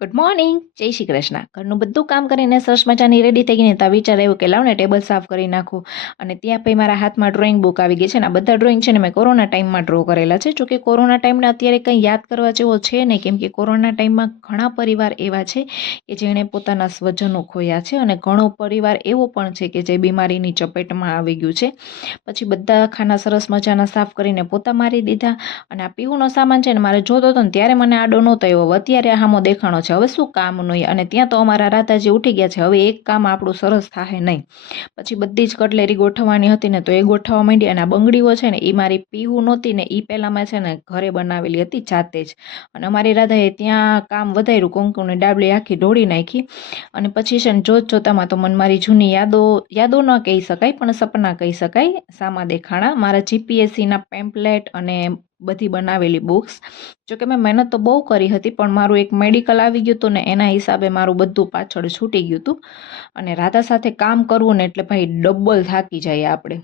Good morning, જય શ્રી કૃષ્ણ. ઘરનું બધું કામ કરીને સરસ મજાની રેડી થઈ ગઈ ને ત્યાં વિચાર આવ્યો કે લાવ ને ટેબલ સાફ કરી નાખું. અને ત્યાં પછી મારા હાથમાં ડ્રોઈંગ બુક આવી ગઈ છે ને આ બધા ડ્રોઈંગ છે ને મેં કોરોના ટાઈમમાં ડ્રો કરેલા છે. જોકે કોરોના ટાઈમને અત્યારે કંઈ યાદ કરવા જેવો છે નહીં, કેમ કે કોરોના ટાઈમમાં ઘણા પરિવાર એવા છે કે જેણે પોતાના સ્વજનો ખોયા છે અને ઘણો પરિવાર એવો પણ છે કે જે બીમારીની ચપેટમાં આવી ગયું છે. પછી બધા ખાના સરસ મજાના સાફ કરીને પોતા મારી દીધા. અને આ પીવુંનો સામાન છે ને મારે જોતો હતો ને ત્યારે મને આડો નહોતો આવ્યો, અત્યારે હામો દેખાણો છે. હવે શું કામનું? અને ત્યાં તો અમારા રાધાજી ઉઠી ગયા છે, હવે એક કામ આપણું સરસ થાય નહીં. પછી બધી જ કટલેરી ગોઠવવાની હતી ને તો એ ગોઠવવા માંડી. અને આ બંગડીઓ છે ને એ મારી પીવું નહોતી ને એ પહેલાં છે ને ઘરે બનાવેલી હતી જાતે જ. અને અમારી રાધાએ ત્યાં કામ વધાર્યું, કંકુની ડાબલી આખી ઢોળી નાખી. અને પછી છે ને જોતામાં તો મને મારી જૂની યાદો ન કહી શકાય પણ સપના કહી શકાય સામા દેખાણા. મારા જીપીએસસીના પેમ્પલેટ અને બધી બનાવેલી બુક્સ. જોકે મેં મહેનત તો બહુ કરી હતી પણ મારું એક મેડિકલ આવી ગયું હતું ને એના હિસાબે મારું બધું પાછળ છૂટી ગયું હતું. અને રાધા સાથે કામ કરવું ને એટલે ભાઈ ડબલ થાકી જાય આપણે.